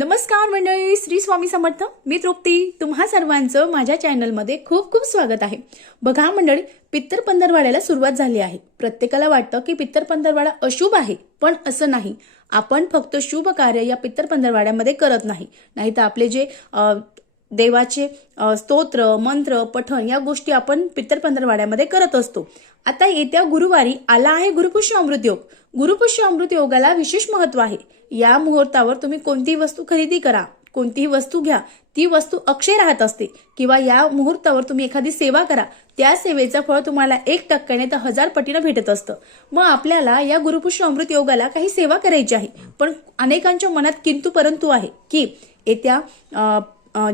नमस्कार मंडळी श्री स्वामी समर्थ. मी तृप्ती. तुम्हा सर्वांचं माझ्या चॅनलमध्ये खूप खूप स्वागत आहे. बघा मंडळी पित्तर पंधरवाड्याला सुरुवात झाली आहे. प्रत्येकाला वाटतं की पित्तर पंधरवाडा अशुभ आहे पण असं नाही. आपण फक्त शुभ कार्य या पित्तर पंधरवाड्यामध्ये करत नाही. नाहीतर आपले जे देवाचे स्तोत्र मंत्र पठण या गोष्टी आपण पित्तर पंधरवाड्यामध्ये करत असतो. आता येत्या गुरुवारी आला आहे गुरुपुष्य अमृतयोग. गुरुपुष्य अमृत योगाला विशेष महत्त्व आहे. या मुहूर्तावर तुम्ही कोणतीही वस्तू खरेदी करा कोणतीही वस्तू घ्या ती वस्तू अक्षय राहत असते किंवा या मुहूर्तावर तुम्ही एखादी सेवा करा त्या सेवेचं फळ तुम्हाला एक टक्क्याने तर हजार पटीनं भेटत असतं. मग आपल्याला या गुरुपुष्य अमृत योगाला काही सेवा करायची आहे. पण अनेकांच्या मनात किंतु परंतु आहे की येत्या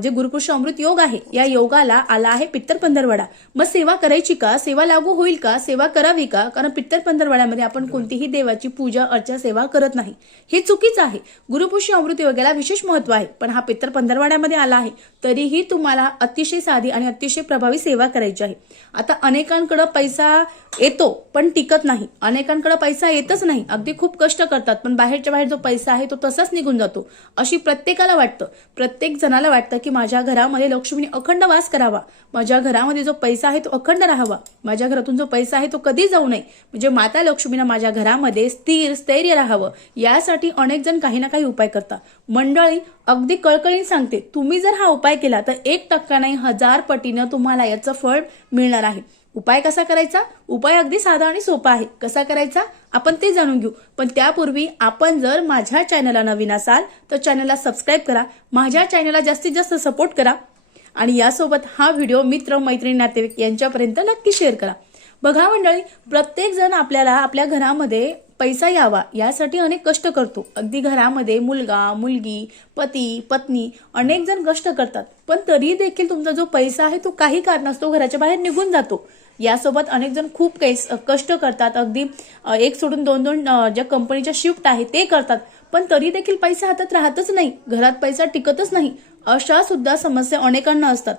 जे गुरुपुरुष अमृत योग आहे या योगाला आला आहे पित्तर पंधरवडा. मग सेवा करायची का? सेवा लागू होईल का? सेवा करावी का? कारण पित्तर पंधरवड्यामध्ये आपण कोणतीही देवाची पूजा अर्चा सेवा करत नाही. हे चुकीचं आहे. गुरुपुरुष अमृत योगाला विशेष महत्त्व आहे. पण हा पित्तर पंधरवड्यामध्ये आला आहे तरीही तुम्हाला अतिशय साधी आणि अतिशय प्रभावी सेवा करायची आहे. आता अनेकांकडे पैसा येतो पण टिकत नाही. अनेकांकडे पैसा येतच नाही. अगदी खूप कष्ट करतात पण बाहेरच्या बाहेर जो पैसा आहे तो तसाच निघून जातो. अशी प्रत्येकाला वाटतं. प्रत्येक जणाला वाटतं की माझ्या घरामध्ये लक्ष्मीने अखंड वास करावा. माझ्या घरामध्ये जो पैसा आहे तो अखंड राहावा. माझ्या घरातून जो पैसा आहे तो कधी जाऊ नये. म्हणजे माता लक्ष्मीनं माझ्या घरामध्ये स्थिर स्थैर्य राहावं. यासाठी अनेक जण काही ना काही उपाय करतात. मंडळी अगदी कळकळीन सांगते तुम्ही जर हा उपाय केला तर एक टक्का नाही हजार पटीनं तुम्हाला याचं फळ मिळणार आहे. उपाय कसा करायचा? उपाय अगदी साधा आणि सोपा आहे. कसा करायचा? आपण ते जाणून घेऊ. पण त्यापूर्वी आपण जर माझ्या चॅनलला नवीन असाल तर चॅनलला सबस्क्राईब करा. माझ्या चॅनलला जास्तीत जास्त सपोर्ट करा. आणि यासोबत हा व्हिडिओ मित्र मैत्रिणी नातेवाईक यांच्यापर्यंत नक्की शेअर करा. बघा मंडळी प्रत्येक जण आपल्याला आपल्या घरामध्ये पैसा यावा यासाठी अनेक कष्ट करतो. अगदी घरामध्ये मुलगा मुलगी पती पत्नी अनेक जण कष्ट करतात. पण तरी देखील तुमचा जो पैसा आहे तो काही कारणास्तव घराच्या बाहेर निघून जातो. यासोबत अनेक जण खूप कैस कष्ट करतात. अगदी एक सोडून दोन दोन ज्या कंपनीच्या शिफ्ट आहे ते करतात. पण तरी देखील पैसा हातात राहतच नाही. घरात पैसा टिकतच नाही. अशा सुद्धा समस्या अनेकांना असतात.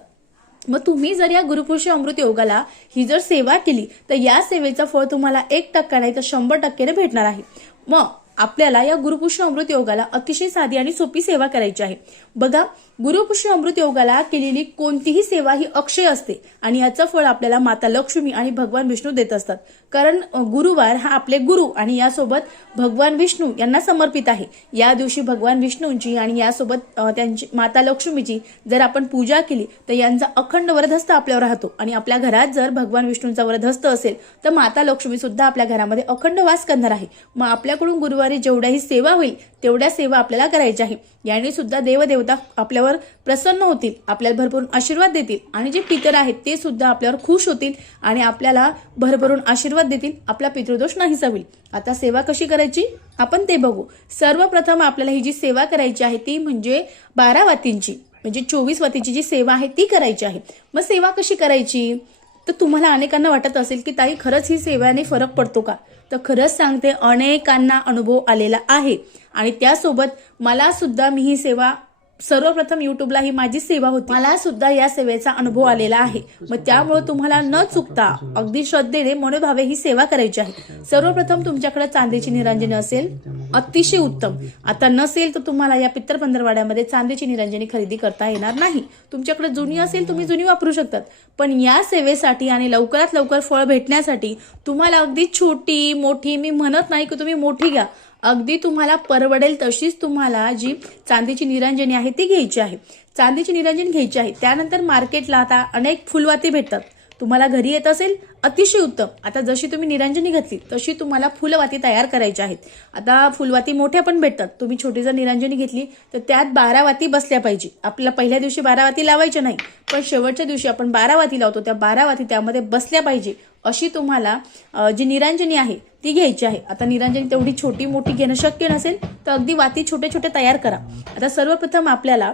मग तुम्ही जर या गुरुपुरुष अमृत योगाला ही जर सेवा केली तर या सेवेचं फळ तुम्हाला एक टक्का नाही तर शंभर टक्क्याने भेटणार आहे. मग आपल्याला या गुरुपुरुष अमृत योगाला अतिशय साधी आणि सोपी सेवा करायची आहे. बघा गुरुपुरुष अमृत योगाला केलेली कोणतीही सेवा ही अक्षय असते आणि याचं फळ आपल्याला माता लक्ष्मी आणि भगवान विष्णू देत असतात. कारण गुरुवार हा आपले गुरु आणि यासोबत भगवान विष्णू यांना समर्पित आहे. या दिवशी भगवान विष्णूंची आणि यासोबत त्यांची माता लक्ष्मीची जर आपण पूजा केली तर यांचा अखंड व्रधस्त आपल्यावर राहतो. आणि आपल्या घरात जर भगवान विष्णूंचा व्रधस्त असेल तर माता लक्ष्मी सुद्धा आपल्या घरामध्ये अखंड वास करणार आहे. मग आपल्याकडून गुरुवारी जेवढ्याही सेवा होईल तेवढ्या सेवा आपल्याला करायच्या आहे याने सुद्धा देवदेवता आपल्यावर प्रसन्न होतील आपल्याला भरभरून आशीर्वाद देतील आणि जे पितर आहेत ते सुद्धा आपल्यावर खुश होतील आणि आपल्याला भरभरून आशीर्वाद देतील आपला पितृदोष नाहीसा होईल. आता सेवा कशी करायची? आपण ते बघू. सर्वप्रथम आपल्याला ही जी सेवा करायची आहे ती म्हणजे बारा वातींची म्हणजे चोवीस वातीची जी सेवा आहे ती करायची आहे. मग सेवा कशी करायची? तर तुम्हाला अनेकांना वाटत असेल की ताई खरंच ही सेवाने फरक पडतो का? तर खरंच सांगते अनेकांना अनुभव आलेला आहे. आणि त्यासोबत मला सुद्धा मी ही सेवा सर्वप्रथम युट्यूबला ही माझी सेवा होती. मला सुद्धा या सेवेचा अनुभव आलेला आहे. मग त्यामुळे तुम्हाला न चुकता अगदी श्रद्धेने मनोभावे ही सेवा करायची आहे. सर्वप्रथम तुमच्याकडे चांदीची निरांजनी असेल. अतिशय उत्तम. आता नसेल तर तुम्हाला या पित्तर पंधरवाड्यामध्ये चांदीची निरंजनी खरेदी करता येणार नाही. तुमच्याकडे जुनी असेल तुम्ही जुनी वापरू शकतात. पण या सेवेसाठी आणि लवकरात लवकर फळ भेटण्यासाठी तुम्हाला अगदी छोटी मोठी मी म्हणत नाही की तुम्ही मोठी घ्या. अगदी तुम्हाला परवडेल तशीच तुम्हाला जी चांदीची निरंजनी आहे ती घ्यायची आहे. चांदीची निरंजन घ्यायची आहे. त्यानंतर मार्केटला आता अनेक फुलवाती भेटतात. तुम्हाला घरी येत असेल अतिशय उत्तम. आता जशी तुम्ही निरंजनी घातली तशी तुम्हाला फुलवाती तयार करायच्या आहेत. आता फुलवाती मोठ्या पण भेटतात. तुम्ही छोटी जर निरंजनी घेतली तर त्यात बारा वाती बसल्या पाहिजे. आपल्याला पहिल्या दिवशी बारा वाती लावायच्या नाही पण शेवटच्या दिवशी आपण बारा वाती लावतो त्या बारा वाती त्यामध्ये बसल्या पाहिजे. अशी तुम्हाला जी निरांजनी आहे ती घ्यायची आहे. आता निरांजनी तेवढी छोटी मोठी घेणं शक्य नसेल तर अगदी वाती छोटे छोटे तयार करा. आता सर्वप्रथम आपल्याला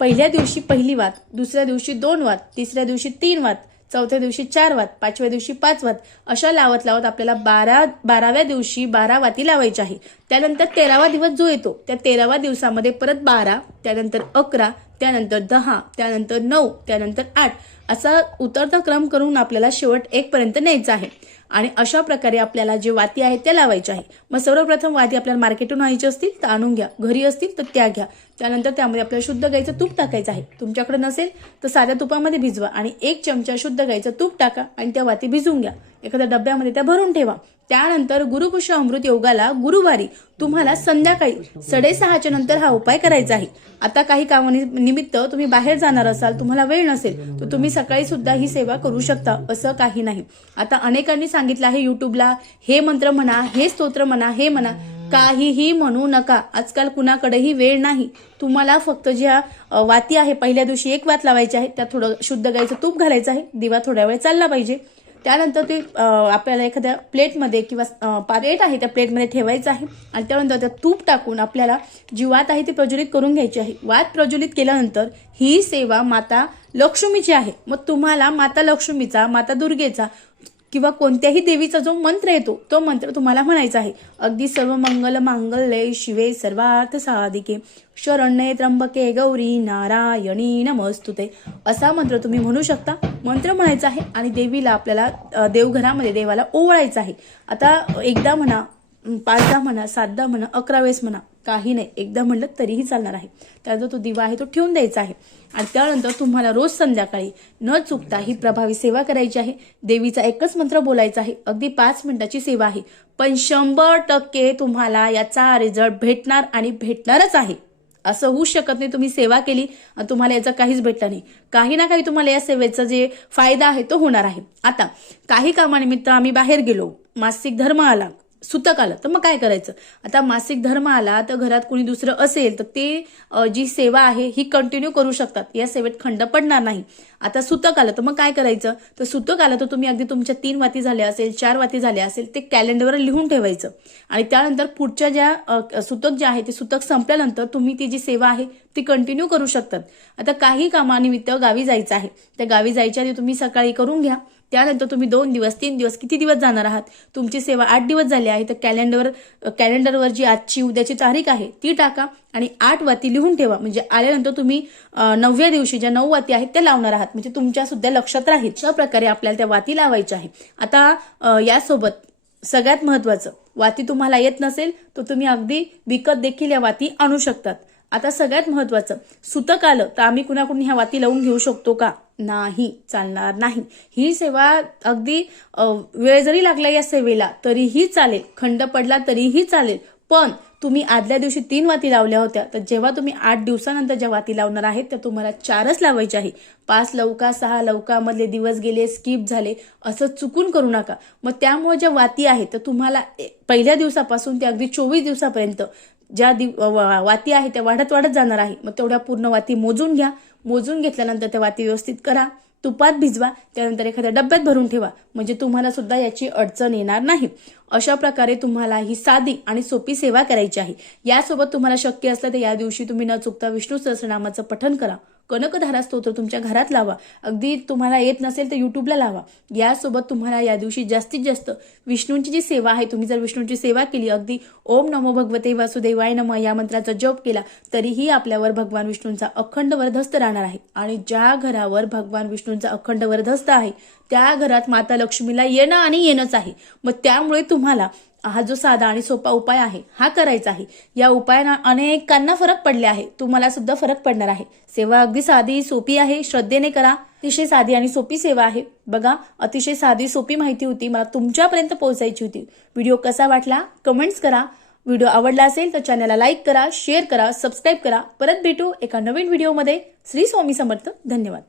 पहिल्या दिवशी पहिली वात दुसऱ्या दिवशी दोन वात तिसऱ्या दिवशी तीन वात चौथ्या दिवशी चार वात पाचव्या दिवशी पाच वात अशा लावत लावत आपल्याला बारा बाराव्या दिवशी बारा वाती लावायच्या आहे. त्यानंतर तेरावा दिवस जो येतो त्या तेराव्या दिवसामध्ये परत बारा त्यानंतर अकरा त्यानंतर दहा त्यानंतर नऊ त्यानंतर आठ असा उतरता क्रम करून आपल्याला शेवट एकपर्यंत न्यायचा आहे. आणि अशा प्रकारे आपल्याला जे वाती आहेत त्या लावायच्या आहे. मग सर्वप्रथम वाती आपल्याला मार्केटून आणायची असतील तर आणून घ्या. घरी असतील तर त्या घ्या. त्यानंतर त्यामध्ये आपल्याला शुद्ध गाईचं तूप टाकायचं आहे. तुमच्याकडे नसेल तर साध्या तुपामध्ये भिजवा आणि एक चमचा शुद्ध गाईचं तूप टाका आणि त्या वाती भिजवून घ्या. एखाद्या डब्यामध्ये त्या भरून ठेवा. त्यानंतर गुरुपुष्य अमृत योगाला गुरुवारी तुम्हाला संध्याकाळी साडेसहाच्या नंतर हा उपाय करायचा आहे. आता काही कामानिमित्त तुम्ही बाहेर जाणार असाल तुम्हाला वेळ नसेल तर तुम्ही सकाळी सुद्धा ही सेवा करू शकता असं काही नाही. आता अनेकांनी सांगितलं आहे युट्यूबला हे मंत्र म्हणा हे स्तोत्र म्हणा हे म्हणा काहीही म्हणू नका. आजकाल कुणाकडेही वेळ नाही. तुम्हाला फक्त ज्या वाती आहे पहिल्या दिवशी एक वात लावायची आहे त्यात थोडं शुद्ध गाईचं तूप घालायचं आहे. दिवा थोड्या वेळ चालला पाहिजे. त्यानंतर ते आपल्याला एखाद्या प्लेटमध्ये किंवा अ, प्लेट आहे त्या प्लेटमध्ये ठेवायचं आहे आणि त्यानंतर त्यात तूप टाकून आपल्याला जी वात आहे ती प्रज्वलित करून घ्यायची आहे. वात प्रज्वलित केल्यानंतर ही सेवा माता लक्ष्मीची आहे. मग तुम्हाला माता लक्ष्मीचा माता दुर्गेचा किंवा कोणत्याही देवीचा जो मंत्र येतो तो मंत्र तुम्हाला म्हणायचा आहे. अगदी सर्व मंगल मांगल्ये शिवे सर्वार्थ साधिके. शरण्ये त्र्यंबके गौरी नारायणी नमस्तुते. असा मंत्र तुम्ही म्हणू शकता. मंत्र म्हणायचा आहे आणि देवीला आपल्याला देवघरामध्ये देवाला ओवाळायचं आहे. आता एकदा म्हणा पाचदा म्हणा सातदा म्हणा अकरा वेळेस म्हणा काही नाही. एकदा म्हणलं तरीही चालणार आहे. त्यानंतर तो दिवा आहे तो ठेवून द्यायचा आहे. आणि त्यानंतर तुम्हाला रोज संध्याकाळी न चुकता ही प्रभावी सेवा करायची आहे. देवीचा एकच मंत्र बोलायचा आहे. अगदी पाच मिनिटाची सेवा आहे. पण शंभर टक्के तुम्हाला याचा रिझल्ट भेटणार आणि भेटणारच आहे. असं होऊ शकत नाही तुम्ही सेवा केली आणि तुम्हाला याचा काहीच भेटला नाही. काही ना काही तुम्हाला या सेवेचा जे फायदा आहे तो होणार आहे. आता काही कामानिमित्त आम्ही बाहेर गेलो. मासिक धर्म आला. सुतक आलं. तर मग काय करायचं? आता मासिक धर्म आला तर घरात कोणी दुसरं असेल तर ते जी सेवा आहे ही कंटिन्यू करू शकतात. या सेवेत खंड पडणार नाही. आता सुतक आलं तर मग काय करायचं? तर सुतक आलं तर तुम्ही अगदी तुमच्या तीन वाती झाल्या असेल चार वाती झाल्या असेल ते कॅलेंडरवर लिहून ठेवायचं. आणि त्यानंतर पुढच्या ज्या सुतक जे आहे ते सुतक संपल्यानंतर तुम्ही ती जी सेवा आहे ती कंटिन्यू करू शकतात. आता काही कामानिमित्त गावी जायचं आहे. त्या गावी जायच्या आधी तुम्ही सकाळी करून घ्या. त्यानंतर तुम्ही दोन दिवस तीन दिवस किती दिवस जाणार आहात? तुमची सेवा आठ दिवस झाली आहे. तर कॅलेंडर कॅलेंडरवर जी आजची उद्याची तारीख आहे ती टाका आणि आठ वाती लिहून ठेवा. म्हणजे आल्यानंतर तुम्ही नवव्या दिवशी ज्या नऊ वाती आहेत त्या लावणार आहात. म्हणजे तुमच्या सुद्धा लक्षात राहील. अशा प्रकारे आपल्याला त्या वाती लावायच्या आहे आता यासोबत सगळ्यात महत्वाचं वाती तुम्हाला येत नसेल तर तुम्ही अगदी विकत देखील या वाती आणू शकतात. आता सगळ्यात महत्वाचं सुतक आलं तर आम्ही कुणाकडून ह्या वाती लावून घेऊ शकतो का? नाही चालणार नाही. ही सेवा अगदी वेळ जरी लागला या सेवेला तरीही चालेल. खंड पडला तरीही चालेल. पण तुम्ही आदल्या दिवशी तीन वाती लावल्या होत्या. तर जेव्हा तुम्ही आठ दिवसानंतर ज्या वाती लावणार आहेत त्या तुम्हाला चारच लावायच्या आहे. पाच लवका सहा लवकामधले दिवस गेले स्किप झाले असं चुकून करू नका. मग त्यामुळे ज्या वाती आहेत तर तुम्हाला ए- पहिल्या दिवसापासून ते अगदी चोवीस दिवसापर्यंत ज्या दिव वा- वाती आहे त्या वाढत वाढत जाणार आहे. मग तेवढ्या पूर्ण वाती मोजून घ्या. मोजून घेतल्यानंतर त्या वाती व्यवस्थित करा. तुपात भिजवा त्यानंतर एखाद्या डब्यात भरून ठेवा. म्हणजे तुम्हाला सुद्धा याची अडचण येणार नाही. अशा प्रकारे तुम्हाला ही साधी आणि सोपी सेवा करायची आहे. यासोबत तुम्हाला शक्य असलं तर या दिवशी तुम्ही न चुकता विष्णू सहस्रनामाचं पठन करा. कनकधारा स्तोत्र तुमच्या घरात लावा. अगदी तुम्हाला येत नसेल तर युट्यूबला लावा. यासोबत तुम्हाला या दिवशी जास्तीत जास्त विष्णूंची जी सेवा आहे तुम्ही जर विष्णूंची सेवा केली अगदी ओम नमो भगवते वासुदेवाय नम या मंत्राचा जप केला तरीही आपल्यावर भगवान विष्णूंचा अखंड वरधस्त राहणार आहे. आणि ज्या घरावर भगवान विष्णूंचा अखंड वरधस्त आहे त्या घरात माता लक्ष्मीला येणं आणि येणंच आहे. मग त्यामुळे तुम्हाला हा जो साधा आणि सोपा उपाय आहे हा करायचा आहे. या उपायानं अनेकांना फरक पडले आहे. तुम्हाला सुद्धा फरक पडणार आहे. सेवा अगदी साधी सोपी आहे. श्रद्धेने करा. अतिशय साधी आणि सोपी सेवा आहे. बघा अतिशय साधी सोपी माहिती होती. मला तुमच्यापर्यंत पोहोचायची होती. व्हिडिओ कसा वाटला? कमेंट्स करा. व्हिडिओ आवडला असेल तर चॅनलला लाईक करा शेअर करा सबस्क्राईब करा. परत भेटू एका नवीन व्हिडिओमध्ये. श्री स्वामी समर्थ. धन्यवाद.